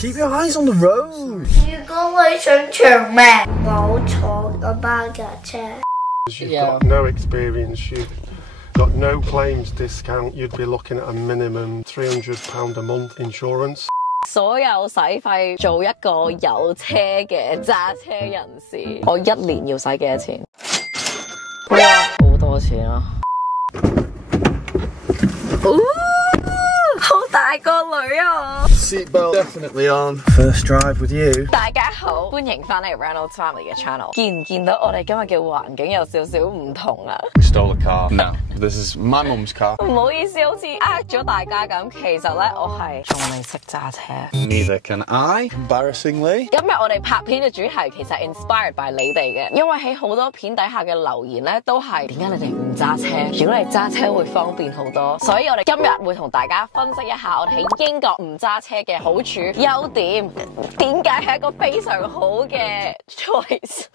keep your eyes on the road. 如果你想長命，冇坐嗰班架車。You've got no experience, you've got no claims discount, you'd be looking at a minimum £300 a month insurance. 所有使費做一個有車嘅揸車人士，我一年要使幾多錢？哇，好多錢啊！好大個女啊！ Seatbelt definitely on. First drive with you. 大家好，歡迎翻嚟 Reynolds Family 嘅 channel。見唔見到我哋今日嘅環境有少少唔同啊 We stole a car. No, this is my mum's car. 唔好意思，好似呃咗大家咁。其實咧，我係仲未識揸車。Neither can I, embarrassingly. 今日我哋拍片嘅主題其實 inspired by 你哋嘅，因為喺好多片底下嘅留言咧都係點解你哋唔揸車？如果你揸車會方便好多，所以我哋今日會同大家分析一下我哋喺英國唔揸車嘅好處、優點，點解係一個非常好嘅 choice。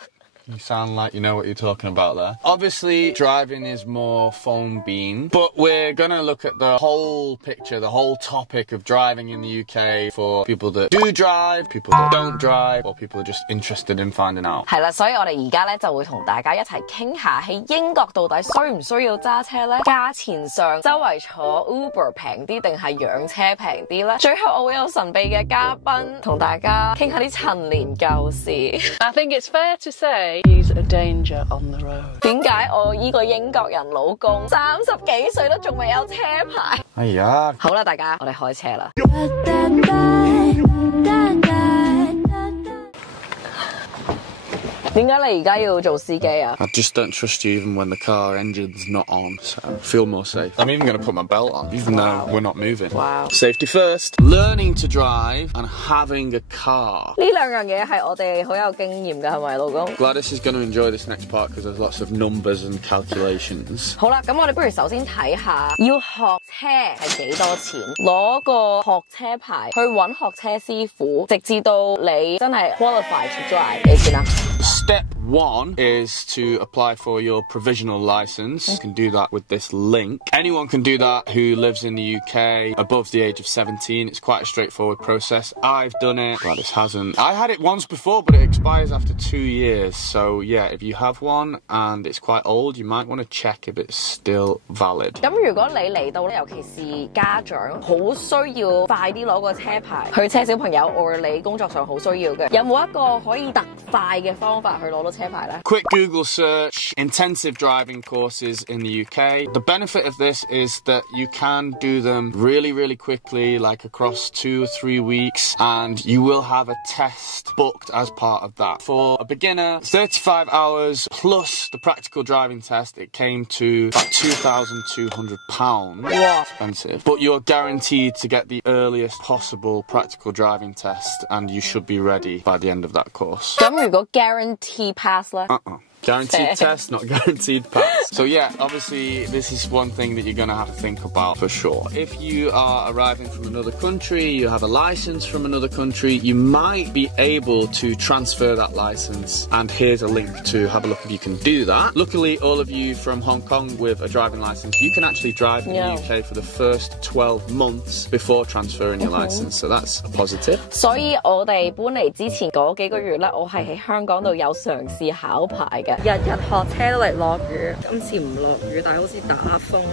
You sound like you know what you're talking about there. Obviously, driving is more phone bean, but we're gonna look at the whole picture, the whole topic of driving in the UK for people that do drive, people that don't drive, or people who are just interested in finding out. 係啦，所以我哋而家咧就會同大家一齊傾下喺英國到底需唔需要揸車咧？價錢上，周圍坐 Uber 平啲定係養車平啲咧？最後我會有神秘嘅嘉賓同大家傾下啲陳年舊事。I think it's fair to say he's a danger on the road. 點解我依個英國人老公30幾歲都仲未有車牌？哎呀，好啦，大家我哋開車啦。點解你而家要做司機啊 I just don't trust you even when the car engine's not on, so I feel more safe. I'm even going to put my belt on, even though we're not moving. Wow. Safety first. Learning to drive and having a car. 呢兩樣嘢係我哋好有經驗㗎，係咪老公 Gladys is going to enjoy this next part because there's lots of numbers and calculations. 好啦，咁我哋不如首先睇下要學車係幾多錢，攞個學車牌去揾學車師傅，直至到你真係 qualify to drive 幾錢啊？ Step 1 is to apply for your provisional license. You can do that with this link. Anyone can do that who lives in the UK above the age of 17. It's quite a straightforward process. I've done it. Gladys hasn't. I had it once before, but it expires after 2 years. So yeah, if you have one and it's quite old, you might want to check if it's still valid. 咁如果你嚟到咧，尤其是家長，好需要快啲攞個車牌去車小朋友，或你工作上好需要嘅，有冇一個可以特快嘅方法去攞到車牌咧？ Quick Google search, intensive driving courses in the UK. The benefit of this is that you can do them really quickly, like across 2 or 3 weeks, and you will have a test booked as part of that. For a beginner, 35 hours plus the practical driving test, it came to about £2,200. Wow. Expensive. But you're guaranteed to get the earliest possible practical driving test, and you should be ready by the end of that course. 咁如果 guarantee pass 咧？ Guaranteed test, not guaranteed pass. So yeah, obviously this is one thing that you're going to have to think about for sure. If you are arriving from another country, you have a license from another country, you might be able to transfer that license, and here's a link to have a look if you can do that. Luckily, all of you from Hong Kong with a driving license, you can actually drive in the UK for the first 12 months before transferring your license, so that's a positive. 所以我哋搬嚟之前嗰幾個月咧，我係喺香港度有嘗試考牌嘅。日日學車都嚟落雨，今次唔落雨，但係好似打風喎。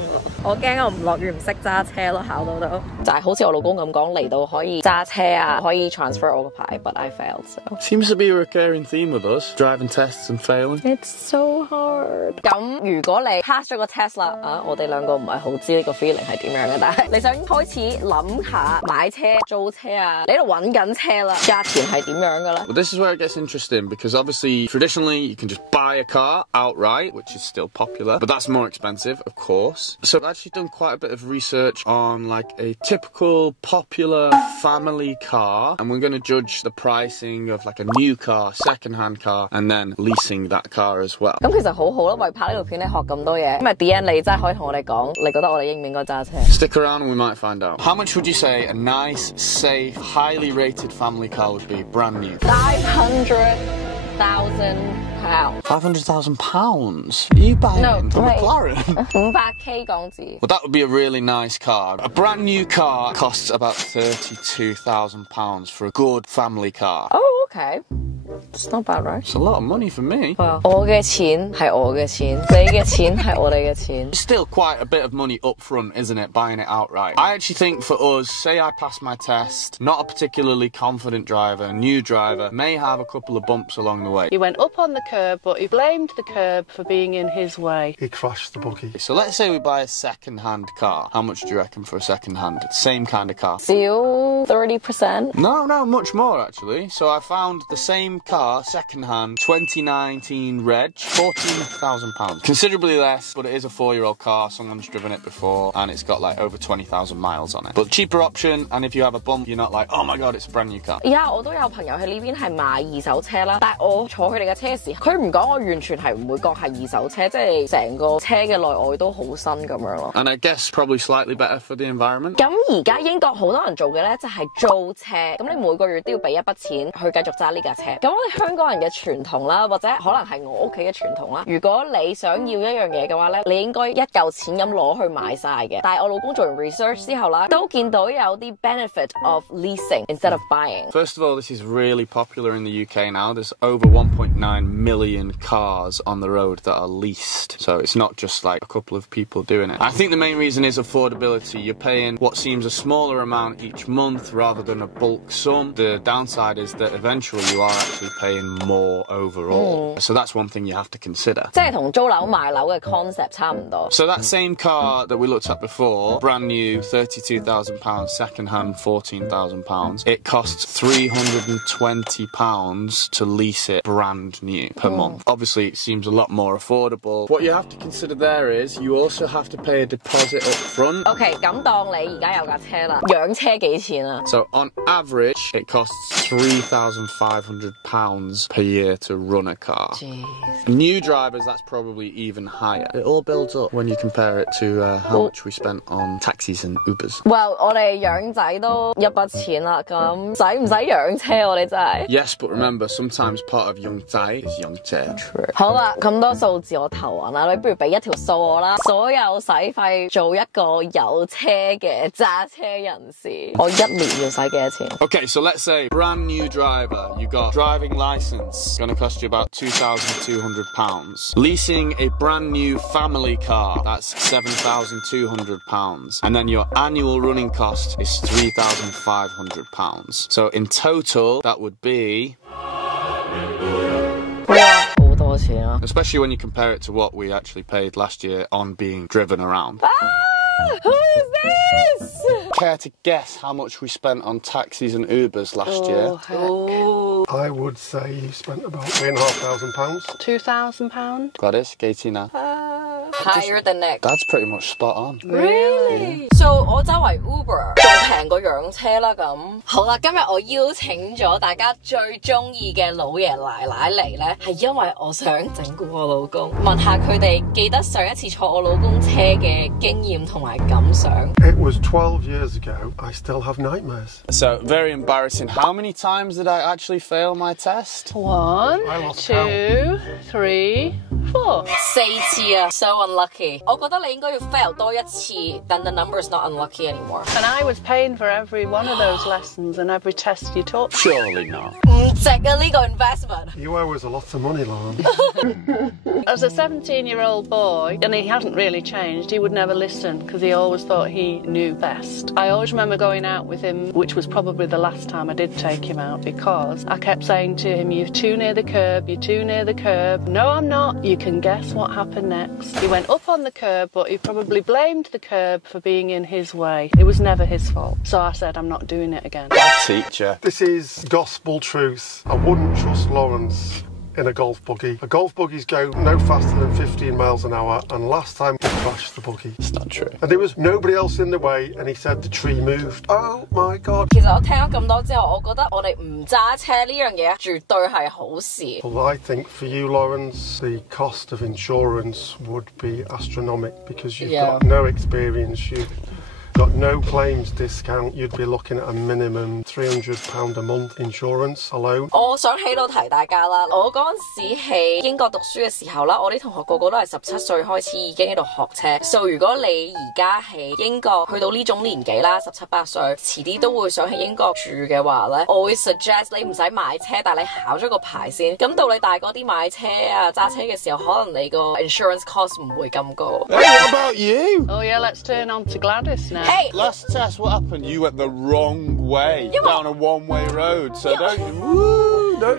我驚我唔落雨唔識揸車咯，考到都就係好似我老公咁講，嚟到可以揸車啊，可以 transfer 我個牌 ，but I failed so. Seems to be a recurring theme with us, driving tests and failing. It's so hard. 咁如果你 pass 咗個 test 啦，我哋兩個唔係好知呢個 feeling 係點樣嘅，但係你想開始諗下買車、租車啊，你喺度揾緊車啦，價錢係點樣嘅咧 Well, this is where it gets interesting because obviously, traditionally, you can just buy a car outright, which is still popular, but that's more expensive, of course. So I've actually done quite a bit of research on like a typical popular family car, and we're going to judge the pricing of like a new car, second-hand car, and then leasing that car as well. 咁其實好好啦，為拍呢條片你學咁多嘢，咁啊 D N 你真係可以同我哋講，你覺得我哋應唔應該揸車 Stick around and we might find out. How much would you say a nice, safe, highly rated family car would be, brand new? ？500 £500,000。 £500,000? Are you buying No, a McLaren? 500K 港紙。 Well, that would be a really nice car. A brand new car costs about £32,000 for a good family car. Oh, okay. It's not bad, right? It's a lot of money for me. Well, 我嘅錢係我嘅錢，你嘅錢係我哋嘅錢。 It's still quite a bit of money up front, isn't it, buying it outright? I actually think for us, say I pass my test, not a particularly confident driver, new driver, may have a couple of bumps along the way. He went up on the curb, but he blamed the curb for being in his way. He crashed the buggy. So let's say we buy a second-hand car. How much do you reckon for a second-hand? Same kind of car. Still 30%? No, much more actually. So I found the same car, second-hand, 2019 reg, £14,000. Considerably less, but it is a 4-year-old car. Someone's driven it before, and it's got like over 20,000 miles on it. But cheaper option, and if you have a bump, you're not like, oh my god, it's a brand new car. 我都有朋友喺呢邊係買二手車啦，但係我坐佢哋嘅車時，佢唔講，我完全係唔會覺係二手車，即係成個車嘅內外都好新咁樣咯。And I guess probably slightly better for the environment. 咁而家英國好多人做嘅咧就係租車，咁你每個月都要俾一筆錢去繼續揸呢架車。咁我哋香港人嘅傳統啦，或者可能係我屋企嘅傳統啦，如果你想要一樣嘢嘅話咧，你應該一嚿錢咁攞去買晒嘅。但係我老公做完 research 之後啦，都見到有啲 benefit of leasing instead of buying. First of all, this is really popular in the UK now. There's over 1.9 million cars on the road that are leased. So it's not just like a couple of people doing it. I think the main reason is affordability. You're paying what seems a smaller amount each month rather than a bulk sum. The downside is that eventually you are actually paying more overall. So that's one thing you have to consider. 即係同租樓買樓嘅 concept 差唔多。 So that same car that we looked at before, brand new, £32,000, second hand, £14,000. It costs £320 to lease it brand new per month. Obviously, it seems a lot more affordable. What you have to consider there is you also have to pay a deposit up front. OK， 咁當你而家有架車啦，養車幾錢啊？ So on average, it costs £3,500 per year to run a car. Jeez. New drivers, that's probably even higher. It all builds up when you compare it to how much we spent on taxis and Ubers. Well， 我哋養仔都一筆錢啦，咁使唔使養車我哋真係？ Yes, but remember, sometimes part of young仔is young姐. True. 好啦，咁多數字我頭暈啦，你不如俾一條數我啦，所有使費做一個有車嘅揸車人士，我一年要使幾多錢？ Okay, so let's say brand new driver, you got driving license, gonna cost you about £2,200. Leasing a brand new family car, that's £7,200. And then your annual running cost is £3,500. So in total, that would be... 哇，好多錢啊！ Especially when you compare it to what we actually paid last year on being driven around. Who is this? Care to guess how much we spent on taxis and Ubers last year? I would say you spent about £3,500. £2,000. Gladys, Gatina. Higher than Nick. That's pretty much spot on. Really? So 我周圍 Uber 仲平過養車啦咁。好啦，今日我邀請咗大家最中意嘅老爺奶奶嚟咧，係因為我想整蠱我老公，問下佢哋記得上一次坐我老公車嘅經驗同埋感想。 It was 12 years ago. I still have nightmares. So, very embarrassing. How many times did I actually fail my test? 1, 2, 3, 4. 4次啊 ，so unlucky。我覺得你應該要 fail 多一次 ，then the number is not unlucky anymore。 And I was paying for every one of those lessons and every test you taught. Surely not. 唔值啊呢個 investment。 You owe us a lot of money, Lauren. As a 17-year-old boy, and he hasn't really changed, he would never listen because he always thought he knew best. I always remember going out with him, which was probably the last time I did take him out, because I kept saying to him, you're too near the curb, you're too near the curb. No, I'm not. You can guess what happened next. He went up on the curb, but he probably blamed the curb for being in his way. It was never his fault. So I said, I'm not doing it again. Teacher. This is gospel truth. I wouldn't trust Lawrence in a golf buggy. The golf buggies go no faster than 15 miles an hour, and last time he crashed the buggy. It's not true. And there was nobody else in the way, and he said the tree moved. Oh my god. 其實我聽咗咁多之後，我覺得我哋唔揸車呢樣嘢絕對係好事。 Well, I think for you, Lawrence, the cost of insurance would be astronomical because you've got no experience. You've got no claims discount, you'd be looking at a minimum £300 a month insurance alone. 我想喺度提大家啦，我嗰陣時喺英國讀書嘅時候啦，我啲同學個個都係17歲開始已經喺度學車。So 如果你而家喺英國去到呢種年紀啦，17、18歲，遲啲都會想喺英國住嘅話咧，我會 suggest 你唔使買車，但係你考咗個牌先。咁到你大個啲買車啊揸車嘅時候，可能你個 insurance cost 唔會咁高。Hey, what about you? Oh yeah, let's turn on to Gladys now. Hey! Last test, what happened? You went the wrong way down a one-way road. So don't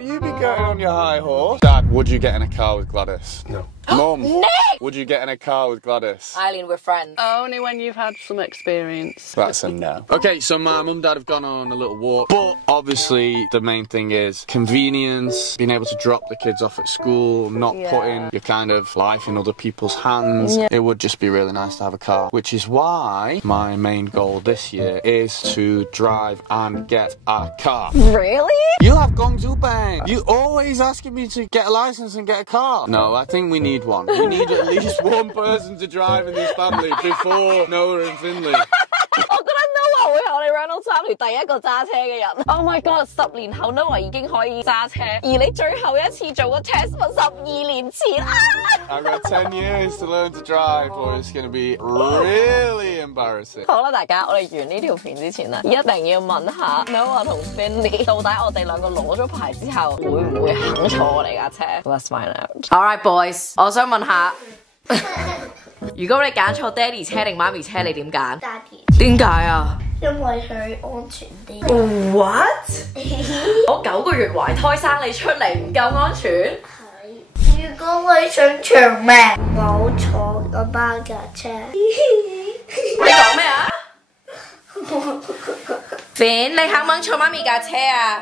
you be getting on your high horse. Dad, would you get in a car with Gladys? No. Mum, Nick! would you get in a car with Gladys? Eileen, we're friends. Only when you've had some experience. That's a no. Okay, so my mum and dad have gone on a little walk, but obviously the main thing is convenience, being able to drop the kids off at school, not putting your kind of life in other people's hands. It would just be really nice to have a car, which is why my main goal this year is to drive and get a car. Really? You have Guangzhou Bang. You always asking me to get a license and get a car. No, I think we need one. We need at least one person to drive in this family before Noah and Finley. 我覺得 Noah 會係我哋 Reynolds family 第一個揸車嘅人。Oh my god！ 10年後 Noah 已經可以揸車，而你最後一次做個 test 咪12年前啊 I've got 10 years to learn to drive, or it's going to be really embarrassing. 好啦，大家，我哋完呢條片之前咧，一定要問下 Noah 同 Finley 到底我哋兩個攞咗牌之後，會唔會肯坐我哋架車 ？Let's find out. Alright, boys， 我想問下，如果你揀錯爹哋車定媽咪車，你點揀？爹哋。點解啊？因為佢安全啲。What？ 我9個月懷胎生你出嚟唔夠安全？係。如果你想長命，冇坐嗰包架車。你講咩啊？Fin， 你肯唔肯坐媽咪架車啊？